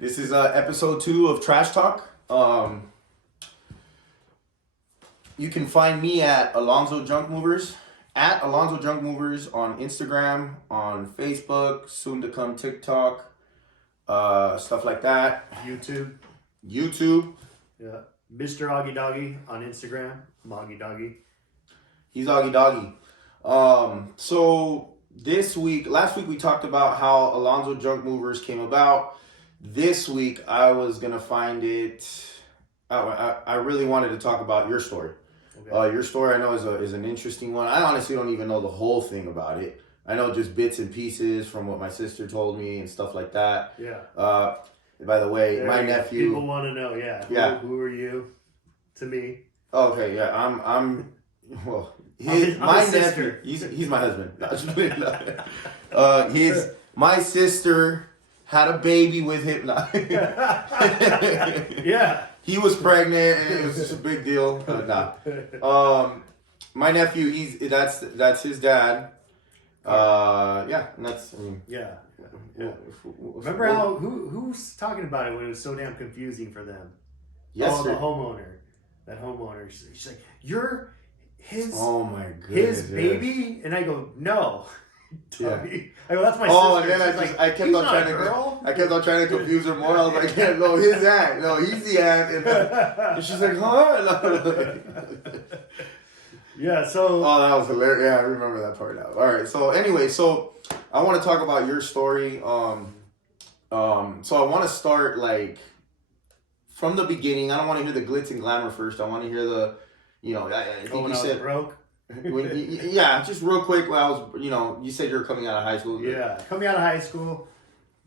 This is episode 2 of Trash Talk. You can find me at Alonzo Junk Movers, on Instagram, on Facebook, soon to come TikTok, stuff like that. YouTube. Yeah. Mr. Augie Dogie on Instagram. I'm Augie Dogie. He's Augie Dogie. So last week we talked about how Alonzo Junk Movers came about. This week I was gonna find it. I really wanted to talk about your story. Okay. Your story I know is an interesting one. I honestly don't even know the whole thing about it. I know just bits and pieces from what my sister told me and stuff like that. Yeah. By the way, my nephew. People want to know. Yeah. Yeah. Who are you? To me. Okay. Yeah. I'm. Well, my nephew. He's my husband. My sister had a baby with him. Yeah. He was pregnant, and it was just a big deal. My nephew, that's his dad. Yeah, and that's. Yeah. Remember who's talking about it when it was so damn confusing for them? Yes, the homeowner. That homeowner. She's like, "You're his. Oh my goodness. His baby," and I go, "No." Yeah. I go, "That's my sister." Oh, and then I kept on trying to confuse her more. I was like, "Yeah, no, his aunt. No, he's the aunt." And she's like, "Huh?" Yeah. So. Oh, that was hilarious. Yeah, I remember that part now. All right. So anyway, I want to talk about your story. So I want to start from the beginning. I don't want to hear the glitz and glamour first. I want to hear the, I think you said broke. Yeah, just real quick. You said you were coming out of high school. Yeah, coming out of high school,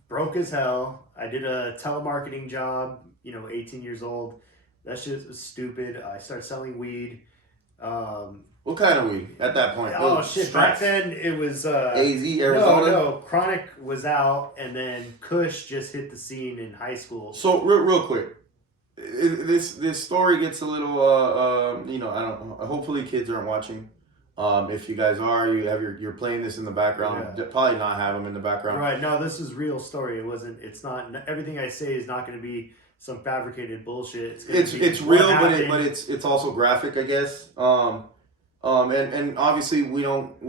broke as hell. I did a telemarketing job. 18 years old. That shit was stupid. I started selling weed. What kind of weed at that point? Oh shit! Stress. Back then it was AZ, Arizona. No, Chronic was out, and then Kush just hit the scene in high school. So real quick, this story gets a little I don't know. Hopefully kids aren't watching. If you guys are, you're playing this in the background. Yeah. Probably not have them in the background. Right. No, this is real story. It's not. Everything I say is not going to be some fabricated bullshit. It's real, but it's also graphic, I guess. And obviously we don't.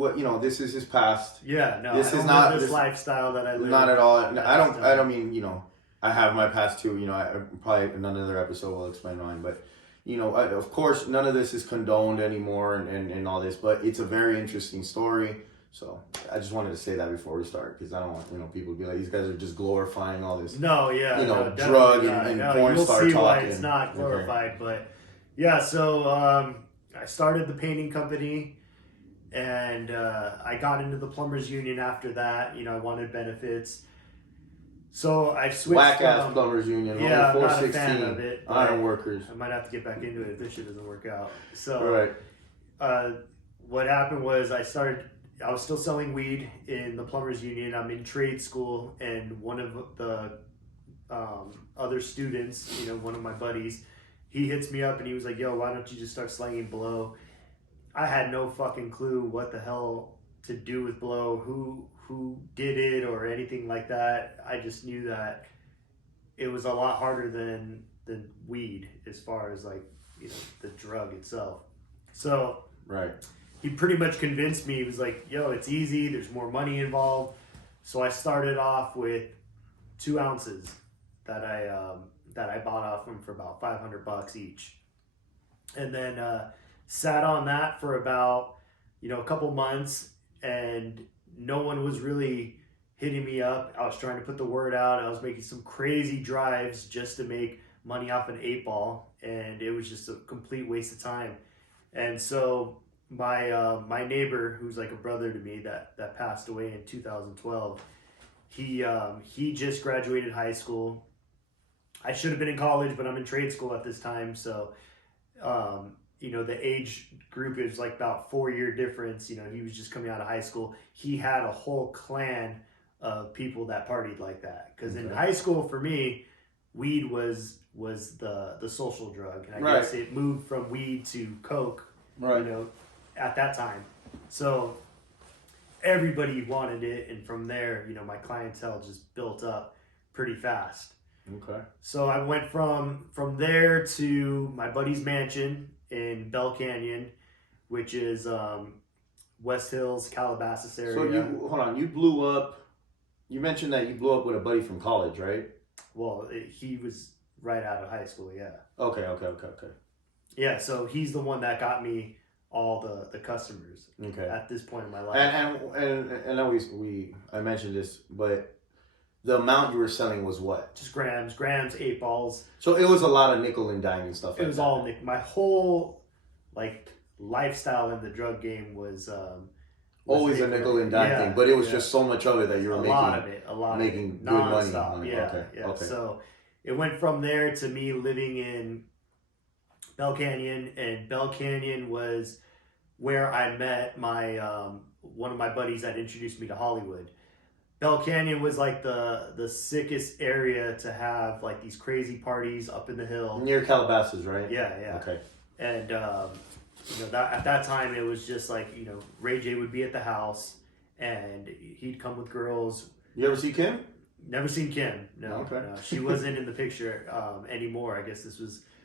This is his past. Yeah. No. This is not this lifestyle that I live. Not at all. I don't mean I have my past too. I probably in another episode will explain mine, but. Of course, none of this is condoned anymore and all this, but it's a very interesting story. So I just wanted to say that before we start, because I don't want people to be like, these guys are just glorifying all this. No, yeah, drug and porn star talk. You'll see why it's not glorified, but yeah. So I started the painting company, and I got into the plumbers union after that. I wanted benefits. So I switched. Whack-ass plumbers union. Yeah, I'm not a fan of it. Iron workers. I might have to get back into it if this shit doesn't work out. So, right. What happened was I was still selling weed in the plumbers union. I'm in trade school, and one of the other students, one of my buddies, he hits me up and he was like, "Yo, why don't you just start slanging blow?" I had no fucking clue what the hell to do with blow, who did it or anything like that. I just knew that it was a lot harder than weed as far as the drug itself. So right, he pretty much convinced me. He was like, "Yo, it's easy. There's more money involved." So I started off with 2 ounces that I bought off him for about $500 each, and then sat on that for about a couple months, and no one was really hitting me up. I was trying to put the word out. I was making some crazy drives just to make money off an 8-ball, and it was just a complete waste of time. And so my neighbor, who's like a brother to me, that passed away in 2012, he just graduated high school. I should have been in college, but I'm in trade school at this time, so the age group is like about 4-year difference. He was just coming out of high school. He had a whole clan of people that partied like that. Because in high school, for me, weed was the social drug. And I guess it moved from weed to coke, at that time. So everybody wanted it. And from there, my clientele just built up pretty fast. Okay. So I went from there to my buddy's mansion in Bell Canyon, which is West Hills, Calabasas So area. you hold on. You blew up. You mentioned that you blew up with a buddy from college, right? Well, he was right out of high school, yeah. Okay. Okay. Okay. Okay. Yeah, so he's the one that got me all the customers Okay. at this point in my life. And I I mentioned this, but the amount you were selling was what? Just grams, 8 balls. So it was a lot of nickel and dime and stuff. It was all Nick. My whole like lifestyle in the drug game was always a nickel and dime thing, but it was just so much of it that you were making a lot making of it, good money. nonstop. Yeah, Okay. yeah. Okay. So it went from there to me living in Bell Canyon, and Bell Canyon was where I met my one of my buddies that introduced me to Hollywood. Bell Canyon was like the sickest area to have like these crazy parties up in the hill. Near Calabasas, right? Yeah, yeah. Okay. And that at that time it was just like Ray J would be at the house, and he'd come with girls. You ever see Kim? Never seen Kim. No, Okay. no, she wasn't in the picture anymore. I guess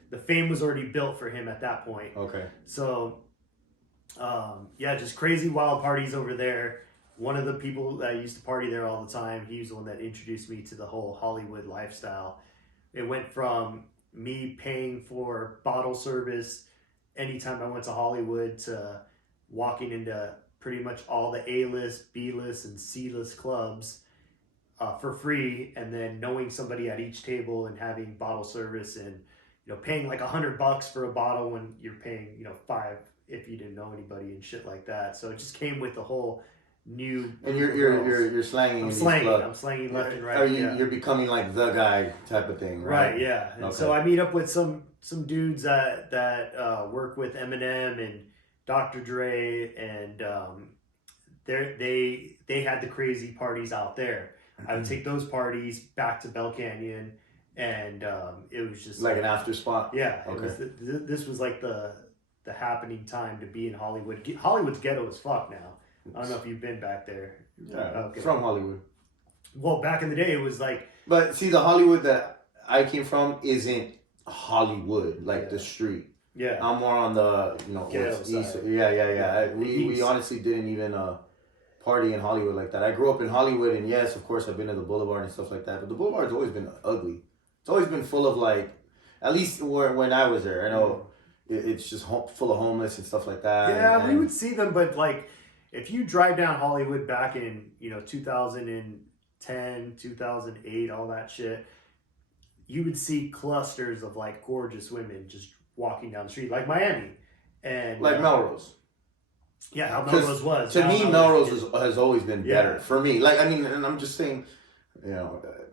the fame was already built for him at that point. Okay. So, yeah, just crazy wild parties over there. One of the people that used to party there all the time, he was the one that introduced me to the whole Hollywood lifestyle. It went from me paying for bottle service anytime I went to Hollywood to walking into pretty much all the A-list, B-list, and C-list clubs for free, and then knowing somebody at each table and having bottle service, and paying like $100 for a bottle when you're paying $5 if you didn't know anybody and shit like that. So it just came with the whole new. And you're slanging. I'm slanging left and right. You're becoming like the guy type of thing, right? Right. Yeah. And Okay. so I meet up with some dudes that work with Eminem and Dr. Dre, and they had the crazy parties out there. I would take those parties back to Bell Canyon, and it was just like an after spot. Yeah. Okay. This was like the happening time to be in Hollywood. Hollywood's ghetto as fuck now. I don't know if you've been back there. Yeah. Okay. From Hollywood. Well, back in the day, it was like. But see, the Hollywood that I came from isn't Hollywood, like the street. Yeah. I'm more on the Ghetto east. side. Yeah. We honestly didn't even party in Hollywood like that. I grew up in Hollywood, and yes, of course, I've been to the Boulevard and stuff like that. But the Boulevard's always been ugly. It's always been full of like, at least when I was there, I know it's just full of homeless and stuff like that. Yeah, and we would see them, but like, if you drive down Hollywood back in 2010, 2008, all that shit, you would see clusters of like gorgeous women just walking down the street, like Miami, and like Melrose. Yeah, how Melrose was. To me, Melrose has always been better. Yeah. For me. Like, I mean, and I'm just saying,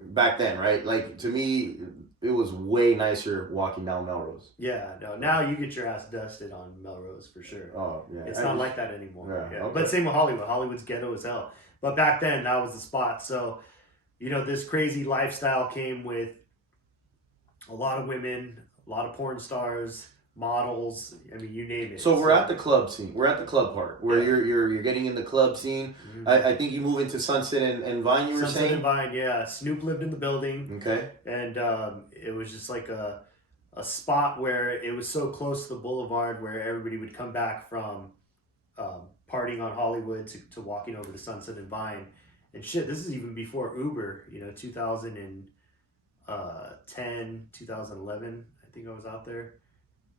back then, right? Like, to me, it was way nicer walking down Melrose. Yeah, no, now you get your ass dusted on Melrose for sure. Oh, yeah. It's not like that anymore. Yeah, Yeah. okay. But same with Hollywood. Hollywood's ghetto as hell. But back then, that was the spot. So, this crazy lifestyle came with a lot of women, a lot of porn stars, models. I mean, you name it. So we're at the club scene. We're at the club part where you're getting in the club scene. Mhm. I think you move into Sunset and Vine. You were Sunset saying. and Vine, yeah. Snoop lived in the building, Okay. and it was just like a spot where it was so close to the boulevard where everybody would come back from partying on Hollywood to walking over to Sunset and Vine. And shit, this is even before Uber, 2010, 2011, I think I was out there.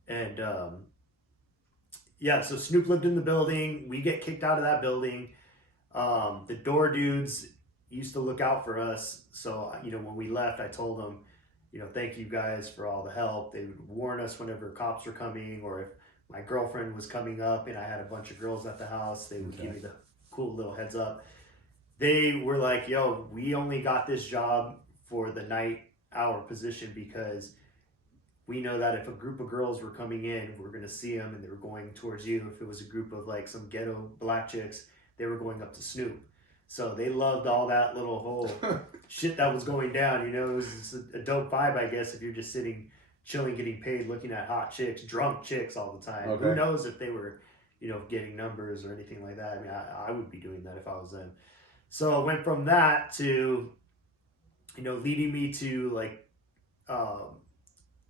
And so Snoop lived in the building. We get kicked out of that building. The door dudes used to look out for us. So, when we left, I told them, thank you guys for all the help. They would warn us whenever cops were coming, or if my girlfriend was coming up and I had a bunch of girls at the house, they would give me the cool little heads up. They were like, yo, we only got this job for the night hour position because we know that if a group of girls were coming in, we're going to see them and they were going towards you. If it was a group of like some ghetto black chicks, they were going up to Snoop. So they loved all that little whole shit that was going down. It was just a dope vibe, I guess, if you're just sitting, chilling, getting paid, looking at hot chicks, drunk chicks all the time. Okay. Who knows if they were, getting numbers or anything like that. I mean, I would be doing that if I was them. So it went from that to, leading me to like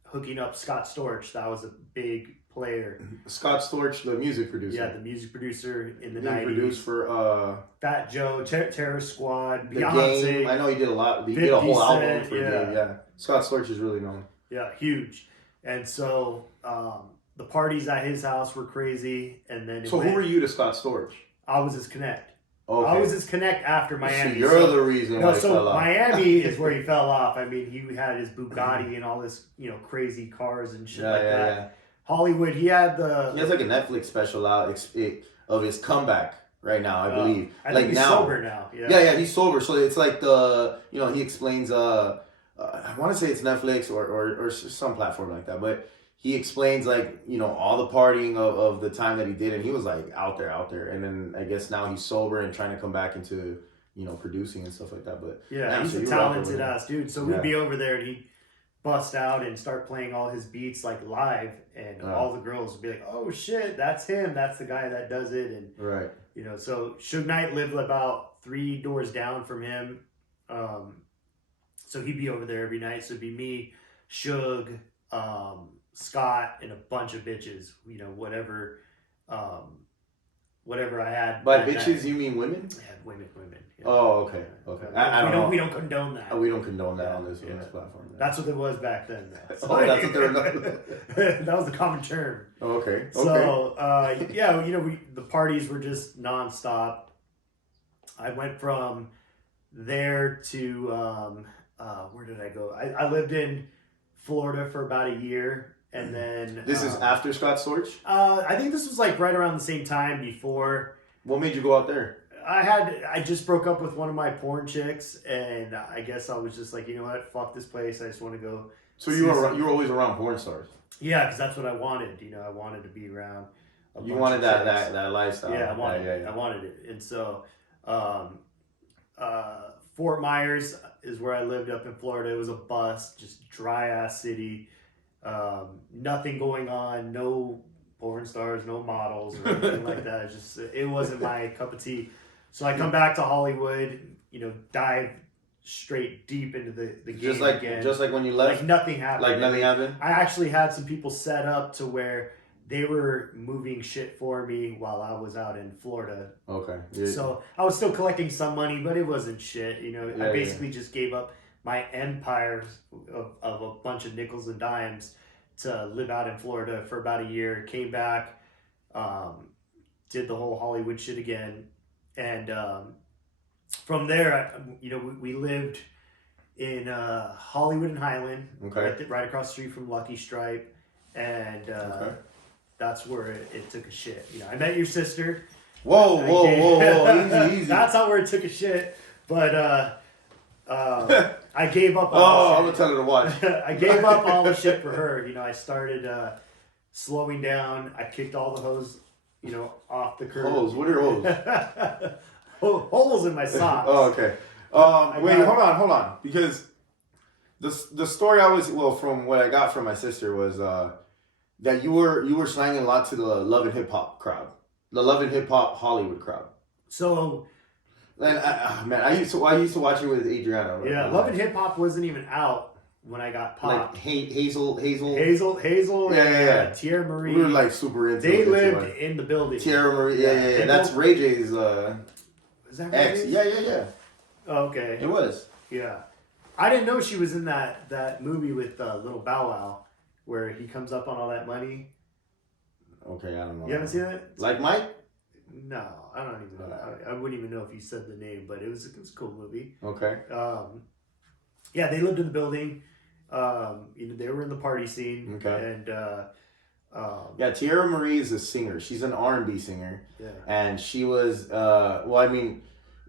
hooking up Scott Storch. That was a big player. Scott Storch, the music producer. Yeah, the music producer in the He 90s. produced for Fat Joe, Terror Squad, The Beyonce. Game. I know he did a lot. He 50 did a whole album Cent, for The Game. Yeah. Scott Storch is really known. Yeah, huge. And so the parties at his house were crazy. And then So who were you to Scott Storch? I was his connect. Okay. I was his connect after Miami. So you're the reason why he fell off. Miami is where he fell off. I mean, he had his Bugatti and all this, crazy cars and shit that. Yeah. Hollywood, he has like a Netflix special out of his comeback right now, I believe. I think he's sober now. Yeah, he's sober. So it's like he explains. I want to say it's Netflix or some platform like that, but he explains all the partying of the time that he did, and he was like out there, and then I guess now he's sober and trying to come back into producing and stuff like that. But he's a talented ass dude. So we'd be over there and he'd bust out and start playing all his beats like live, and all the girls would be like, "Oh shit, that's him. That's the guy that does it." And right, so Suge Knight lived about 3 doors down from him, so he'd be over there every night. So it'd be me, Suge, Scott, and a bunch of bitches. Whatever I had. By bitches, you mean women? Yeah, women. Yeah. Oh, okay. We don't condone that. We don't condone that on this platform. Yeah. That's what it was back then. That's what they were. That was the common term. Okay. So, the parties were just nonstop. I went from there to where did I go? I lived in Florida for about a year. And then this is after Scott Storch? I think this was like right around the same time before. What made you go out there? I just broke up with one of my porn chicks, and I guess I was just like, you know what, fuck this place. I just want to go. So you were always around porn stars? Yeah, because that's what I wanted. I wanted to be around. You wanted that lifestyle. Yeah, I wanted it. I wanted it, and so Fort Myers is where I lived up in Florida. It was a bust, just dry ass city. Nothing going on, no porn stars, no models or anything like that. It wasn't my cup of tea. So I come back to Hollywood, dive straight deep into the game again. Just like when you left? Like nothing happened. Like nothing happened? I actually had some people set up to where they were moving shit for me while I was out in Florida. Okay. Yeah. So I was still collecting some money, but it wasn't shit. I basically just gave up my empire of a bunch of nickels and dimes to live out in Florida for about a year. Came back, did the whole Hollywood shit again, and from there, we lived in Hollywood and Highland, right across the street from Lucky Stripe, and that's where it took a shit. I met your sister. Whoa, easy. That's not where it took a shit, but. I gave up all I'm gonna tell her to watch. I gave up all the shit for her. I started slowing down. I kicked all the hose, off the curb. Hose? What are holes? Holes in my socks. Oh, okay. Hold on. Because the story from what I got from my sister was that you were slanging a lot to the Love and Hip Hop crowd. The Love and Hip Hop Hollywood crowd. So and I used to watch it with Adriana. Yeah, Love and Hip Hop wasn't even out when I got popped. Like Hazel. Yeah. Tierra Marie. We were like super into. They lived in the building. Tierra Marie. Yeah. That's Ray J's. Is that Ray ex? J's? Yeah. Oh, okay. It was. Yeah, I didn't know she was in that movie with Little Bow Wow, where he comes up on all that money. Okay, I don't know. You haven't seen it? Like Mike? No, I don't even know. I wouldn't even know if you said the name, but it was a cool movie. Okay. Yeah, they lived in the building. They were in the party scene. Okay. And Tierra Marie is a singer. She's an R&B singer. Yeah. And she was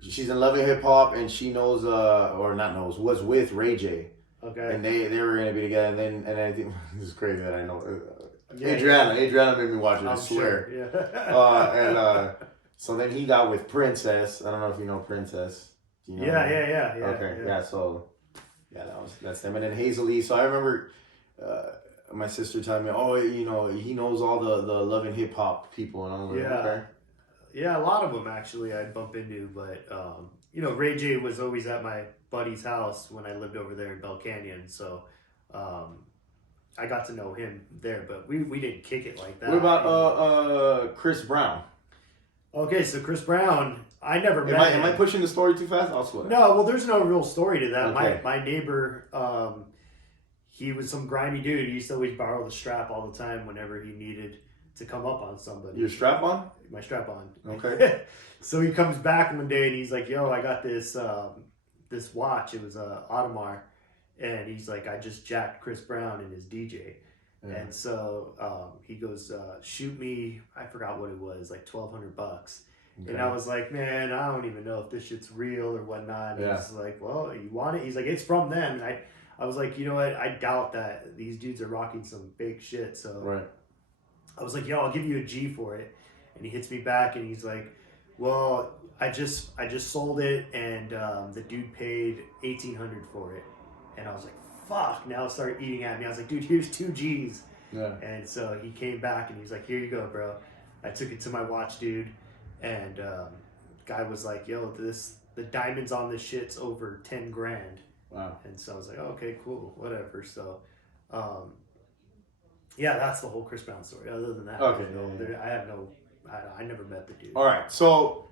she's in Love and Hip Hop, and she knows was with Ray J. Okay. And they were gonna be together, and I think this is crazy that I know. Adriana made me watch it. I swear. Sure. Yeah. So then he got with Princess. I don't know if you know Princess. Do you know Yeah. Okay. Yeah. So that's them. And then Hazel E. So I remember my sister telling me, he knows all the Love and Hip Hop people, and I was like, okay. Yeah, a lot of them actually I'd bump into, but Ray J was always at my buddy's house when I lived over there in Bell Canyon, so I got to know him there, but we didn't kick it like that. What about Chris Brown? Okay, so Chris Brown, I never met him. Am I pushing the story too fast? I'll swear. No, well, there's no real story to that. Okay. My neighbor, he was some grimy dude. He used to always borrow the strap all the time whenever he needed to come up on somebody. Your strap on? My strap on. Okay. So he comes back one day and he's like, "Yo, I got this this watch. It was a Audemars." And he's like, "I just jacked Chris Brown and his DJ." Yeah. And so he goes, "Shoot me." I forgot what it was, like $1,200. Okay. And I was like, "Man, I don't even know if this shit's real or whatnot." And he's like, "Well, you want it?" He's like, "It's from them." And I was like, "You know what? I doubt that these dudes are rocking some fake shit." So right. I was like, "Yo, I'll give you a G for it." And he hits me back and he's like, "Well, I just sold it and the dude paid $1,800 for it." And I was like, fuck, now it started eating at me. I was like, "Dude, here's 2 G's. Yeah. And so he came back and he's like, "Here you go, bro." I took it to my watch dude and guy was like, "Yo, the diamonds on this shit's over 10 grand. Wow. And so I was like, "Okay, cool, whatever." So yeah, that's the whole Chris Brown story. Other than that, okay, I never met the dude. All right, so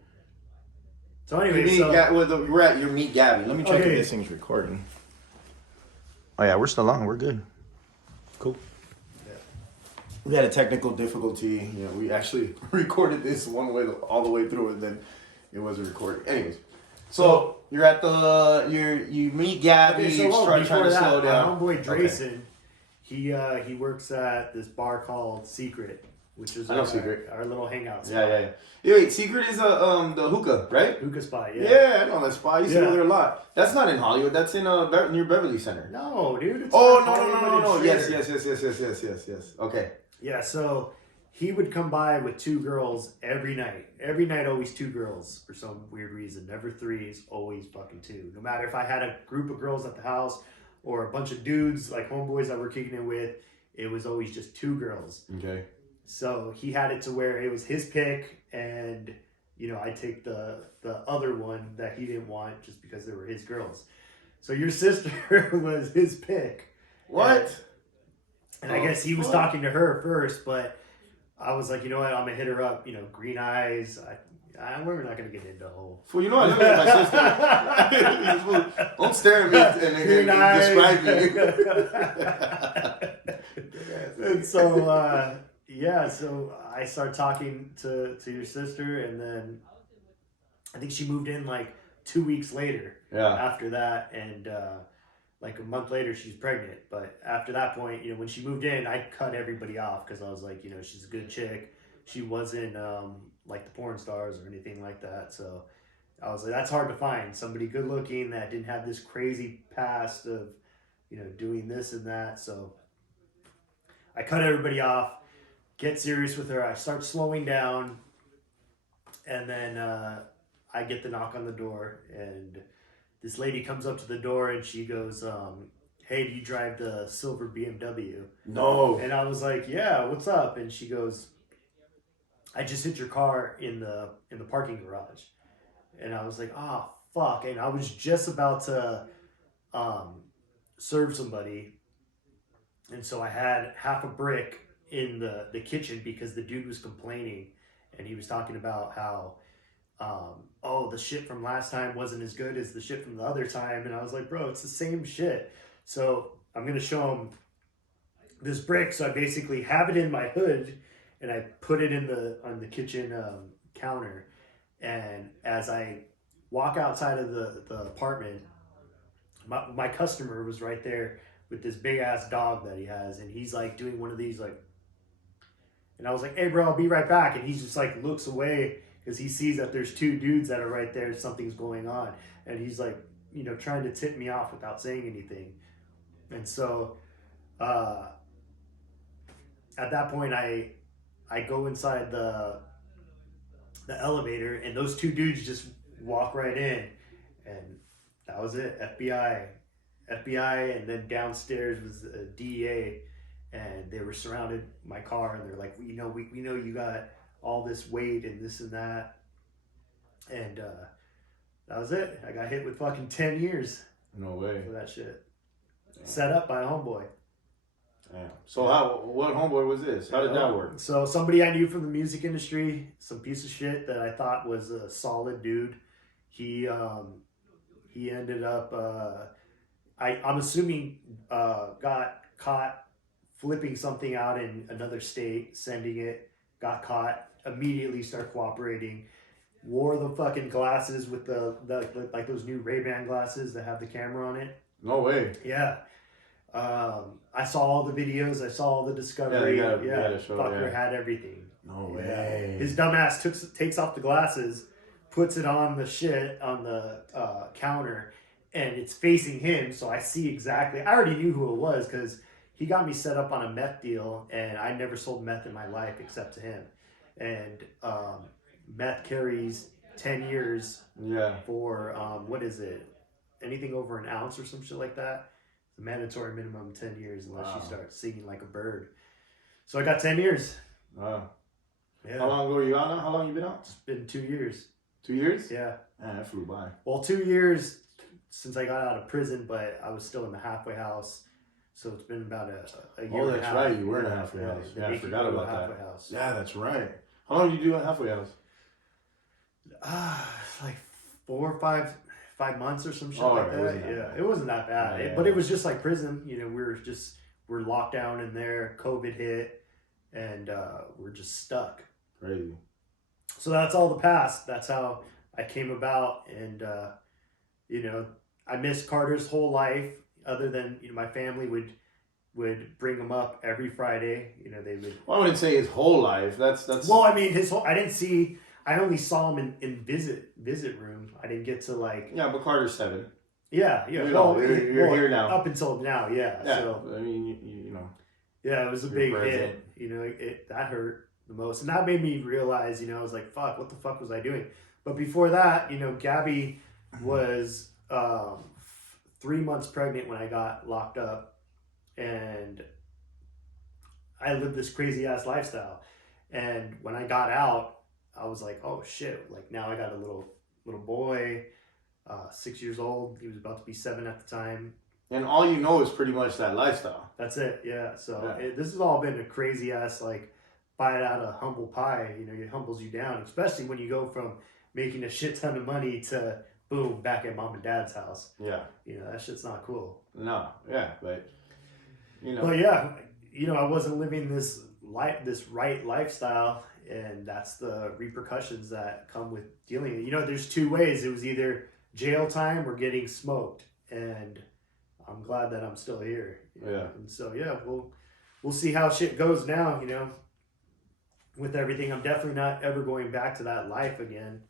anyway, we're at your Meet Gabby. Let me check if this thing's recording. Oh yeah, we're still on. We're good. Cool. Yeah. We had a technical difficulty. You know, we actually recorded this one way all the way through, and then it wasn't recorded. Anyways, so you're at you meet Gabby. Okay, you're trying to slow down. My homeboy Drayson, he works at this bar called Secret, which is our little hangout spot. Yeah. Wait, Secret is the hookah, right? Hookah spot, yeah. Yeah, I know that spot. I used to go there a lot. That's not in Hollywood. That's in near Beverly Center. No, dude. It's no. Yes. Okay. Yeah, so he would come by with 2 girls every night. Every night, always 2 girls for some weird reason. Never 3s, always fucking 2. No matter if I had a group of girls at the house or a bunch of dudes, like homeboys that we're kicking it with, it was always just 2 girls. Okay. So he had it to where it was his pick, and you know, I'd take the other one that he didn't want just because they were his girls. So your sister was his pick. What? And I guess he was talking to her first, but I was like, you know what, I'm gonna hit her up. You know, green eyes. We're not gonna get into a whole. Well, you know, I look at my sister. Don't stare at me and describe me. And so. Yeah, so I started talking to your sister, and then I think she moved in like 2 weeks later. Yeah. After that, and like a month later, she's pregnant. But after that point, you know, when she moved in, I cut everybody off because I was like, you know, she's a good chick. She wasn't like the porn stars or anything like that. So I was like, that's hard to find somebody good looking that didn't have this crazy past of, you know, doing this and that. So I cut everybody off. Get serious with her. I start slowing down, and then I get the knock on the door, and this lady comes up to the door, and she goes, "Hey, do you drive the silver BMW?" No. And I was like, "Yeah, what's up?" And she goes, "I just hit your car in the parking garage," and I was like, "Oh fuck!" And I was just about to serve somebody, and so I had half a brick in the kitchen because the dude was complaining, and he was talking about how the shit from last time wasn't as good as the shit from the other time, and I was like, bro, it's the same shit. So I'm gonna show him this brick. So I basically have it in my hood, and I put it on the kitchen counter, and as I walk outside of the apartment, my customer was right there with this big ass dog that he has, and he's like doing one of these like. And I was like, "Hey, bro, I'll be right back." And he just like looks away because he sees that there's 2 dudes that are right there. Something's going on. And he's like, you know, trying to tip me off without saying anything. And so at that point, I go inside the elevator, and those 2 dudes just walk right in. And that was it. FBI. And then downstairs was a DEA. And they were surrounded my car, and they're like, we know you got all this weight and this and that. And that was it. I got hit with fucking 10 years. No way. For that shit. set up by a homeboy. Damn. So what homeboy was this? How did that work? So somebody I knew from the music industry, some piece of shit that I thought was a solid dude. He ended up I'm assuming got caught flipping something out in another state, sending it, got caught, immediately started cooperating, wore the fucking glasses with the like those new Ray-Ban glasses that have the camera on it. No way. Yeah. I saw all the videos. I saw all the discovery. Yeah, you gotta show, fucker had everything. No way. His dumbass takes off the glasses, puts it on the shit on the counter, and it's facing him. So I see exactly. I already knew who it was because he got me set up on a meth deal, and I never sold meth in my life except to him. And meth carries 10 years. Yeah. For what is it? Anything over an ounce or some shit like that. The mandatory minimum 10 years unless you start singing like a bird. So I got 10 years. Wow. Yeah. How long ago were you out now? How long you been out? It's been 2 years. 2 years? Yeah. Man, that flew by. Well, 2 years since I got out of prison, but I was still in the halfway house. So it's been about a year. Oh, and a that's half. right. You were in a halfway house. Yeah, I forgot about that. House. Yeah, that's right. How long did you do at halfway house? Like 4 or 5 months or some shit like that. It wasn't that bad. But it was just like prison. You know, we're locked down in there. COVID hit, and we're just stuck. Crazy. So that's all the past. That's how I came about, and you know, I missed Carter's whole life. Other than my family would bring him up every Friday. You know, they would. Well, I wouldn't say his whole life. That's. Well, I mean, his whole. I only saw him in visit room. I didn't get to like. Yeah, but Carter's 7. Yeah. You're here now. Up until now, yeah. So I mean, you know. Yeah, it was a big hit. You know, that hurt the most, and that made me realize. I was like, "Fuck, what the fuck was I doing?" But before that, Gabby was 3 months pregnant when I got locked up, and I lived this crazy ass lifestyle. And when I got out, I was like, oh shit, like now I got a little boy, 6 years old. He was about to be 7 at the time. And all you know is pretty much that lifestyle. That's it, yeah. So this has all been a crazy ass, like, bite out of humble pie. It humbles you down, especially when you go from making a shit ton of money to boom, back at mom and dad's house. Yeah. That shit's not cool. No, yeah, but But yeah, I wasn't living this right lifestyle, and that's the repercussions that come with dealing. There's 2 ways. It was either jail time or getting smoked, and I'm glad that I'm still here. Yeah. And so we'll see how shit goes now. With everything, I'm definitely not ever going back to that life again.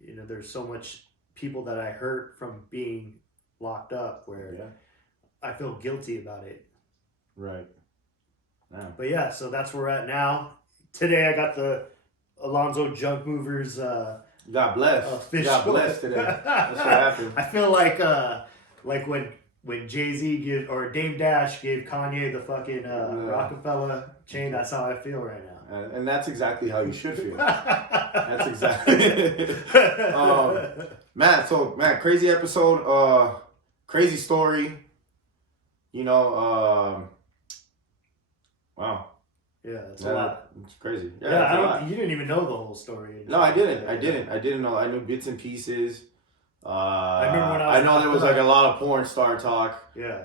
There's so much people that I hurt from being locked up where I feel guilty about it. Right. Yeah. But yeah, so that's where we're at now. Today I got the Alonzo Junk Movers. Got blessed. Got blessed today. That's what happened. I feel like when Jay-Z or Dame Dash gave Kanye the fucking Rockefeller chain. That's how I feel right now. And that's exactly how you should feel. That's exactly. Man, crazy episode. Crazy story. Wow. Yeah, it's a lot. It's crazy. Yeah, you didn't even know the whole story. No, I didn't. I didn't know. I knew bits and pieces. I remember when I know there was like a lot of porn star talk. Yeah.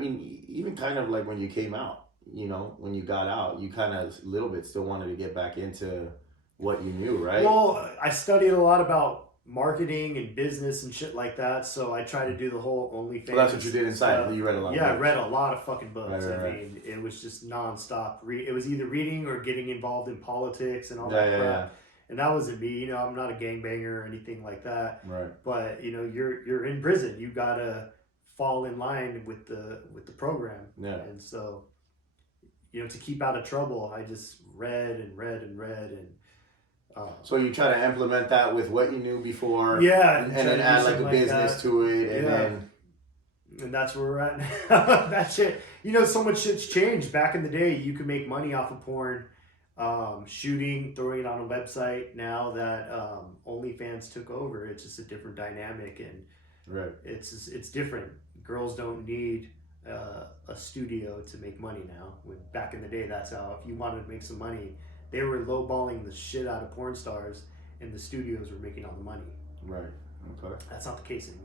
Even kind of like when you came out, when you got out, you kind of a little bit still wanted to get back into what you knew, right? Well, I studied a lot about marketing and business and shit like that, so I try to do the whole OnlyFans. Well, that's what you did inside. You read a lot. Yeah, I read a lot of fucking books. Right. I mean, it was just nonstop. It was either reading or getting involved in politics and all that crap. Yeah. And that wasn't me. I'm not a gangbanger or anything like that. Right. But you're in prison. You gotta fall in line with the program. Yeah. And so, to keep out of trouble, I just read and read and read and. So you try to implement that with what you knew before, and then add like a business to it, and that's where we're at now. That shit, so much shit's changed. Back in the day, you could make money off of porn, shooting, throwing it on a website. Now that OnlyFans took over, it's just a different dynamic, and right, it's different. girls don't need a studio to make money now. Back in the day, that's how, if you wanted to make some money, they were lowballing the shit out of porn stars, and the studios were making all the money. Right. Okay. That's not the case anymore.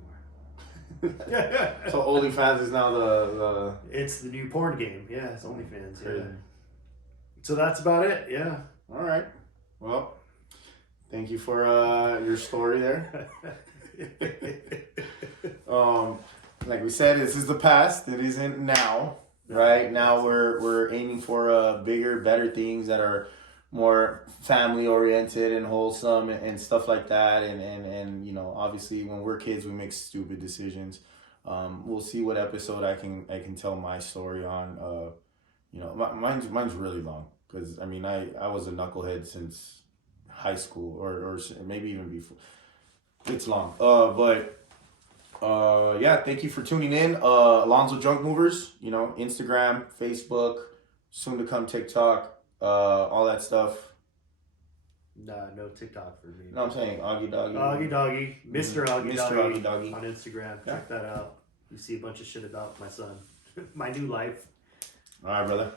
So OnlyFans is now the It's the new porn game. Yeah, it's OnlyFans. Yeah. Crazy. So that's about it. Yeah. All right. Well, thank you for your story there. Like we said, this is the past. It isn't now. Right now, we're aiming for bigger, better things that are more family oriented and wholesome and stuff like that. And you know, obviously, when we're kids, we make stupid decisions. We'll see what episode I can tell my story on. You know, mine's really long because I mean I was a knucklehead since high school or maybe even before. It's long. Yeah, thank you for tuning in. Alonzo Junk Movers, you know, Instagram, Facebook, soon to come TikTok, all that stuff. Nah, no TikTok for me. No, I'm saying Augie Dogie. Augie Dogie, Mr. Augie Mr. Dogie, Augie Dogie on Instagram. Check that out. You see a bunch of shit about my son, my new life. All right, brother.